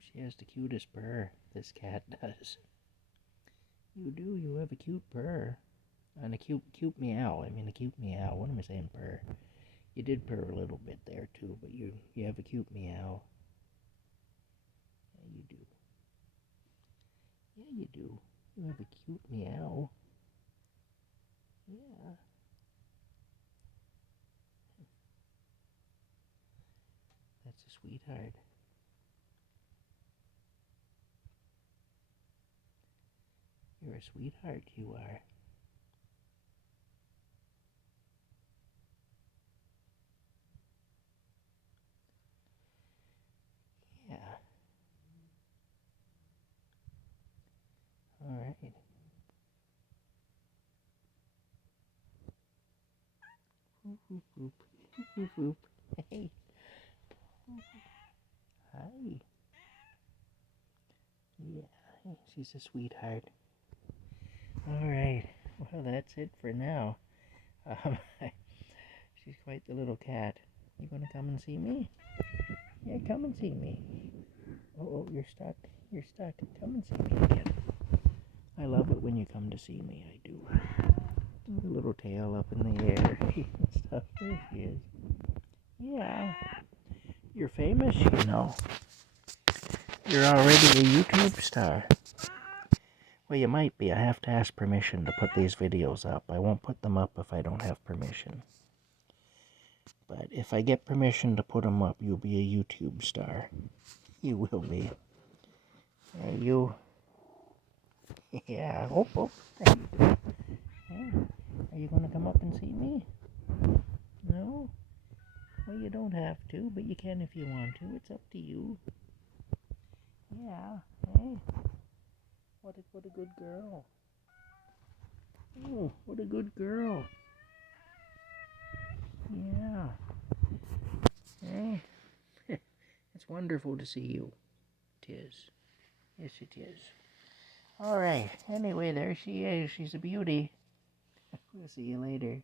She has the cutest purr, this cat does. You do, you have a cute purr. And a cute meow. I mean, a cute meow. What am I saying, purr? You did purr a little bit there, too, but you have a cute meow. Yeah, you do. Yeah, you do. You have a cute meow. Yeah. That's a sweetheart. You're a sweetheart, you are. Yeah. All right. Whoop, whoop, whoop. Whoop, whoop. Hey. Hi. Yeah, she's a sweetheart. All right. Well, that's it for now. Um, she's quite the little cat. You gonna come and see me? Yeah, come and see me. Oh, you're stuck. You're stuck. Come and see me again. I love it when you come to see me. I do. The little tail up in the air and stuff. There she is. Yeah. You're famous, you know. You're already a YouTube star. Well, you might be. I have to ask permission to put these videos up. I won't put them up if I don't have permission. But if I get permission to put them up, you'll be a YouTube star. You will be. You... Yeah. Oh, there you go. Yeah. Are you going to come up and see me? No? Well, you don't have to, but you can if you want to. It's up to you. Yeah. Hey. What a good girl. Oh, what a good girl. Yeah. Hey. It's wonderful to see you. It is. Yes, it is. All right. Anyway, there she is. She's a beauty. We'll see you later.